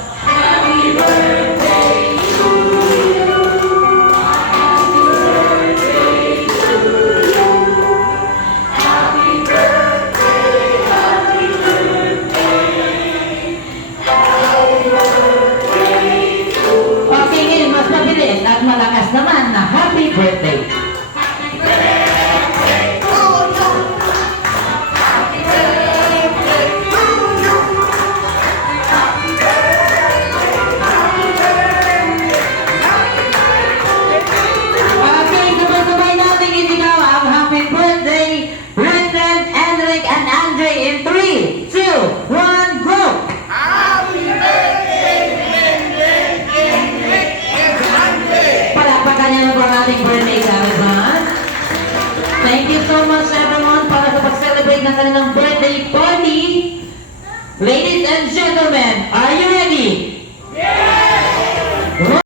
Happy birthday to you. Happy birthday to you. Happy birthday, happy birthday. Happy birthday to you. Okay, ngayon mas mabilis at malakas naman na happy birthday. Okay, sabay-sabay natin itigaw ang happy birthday, Brendan, Enric, and Andre in 3, 2, 1, go! Palakpakan niyo na po ang ating birthday, everyone. Thank you so much, everyone, para sa pag-celebrate ng kanilang birthday party. Ladies and gentlemen, are you ready?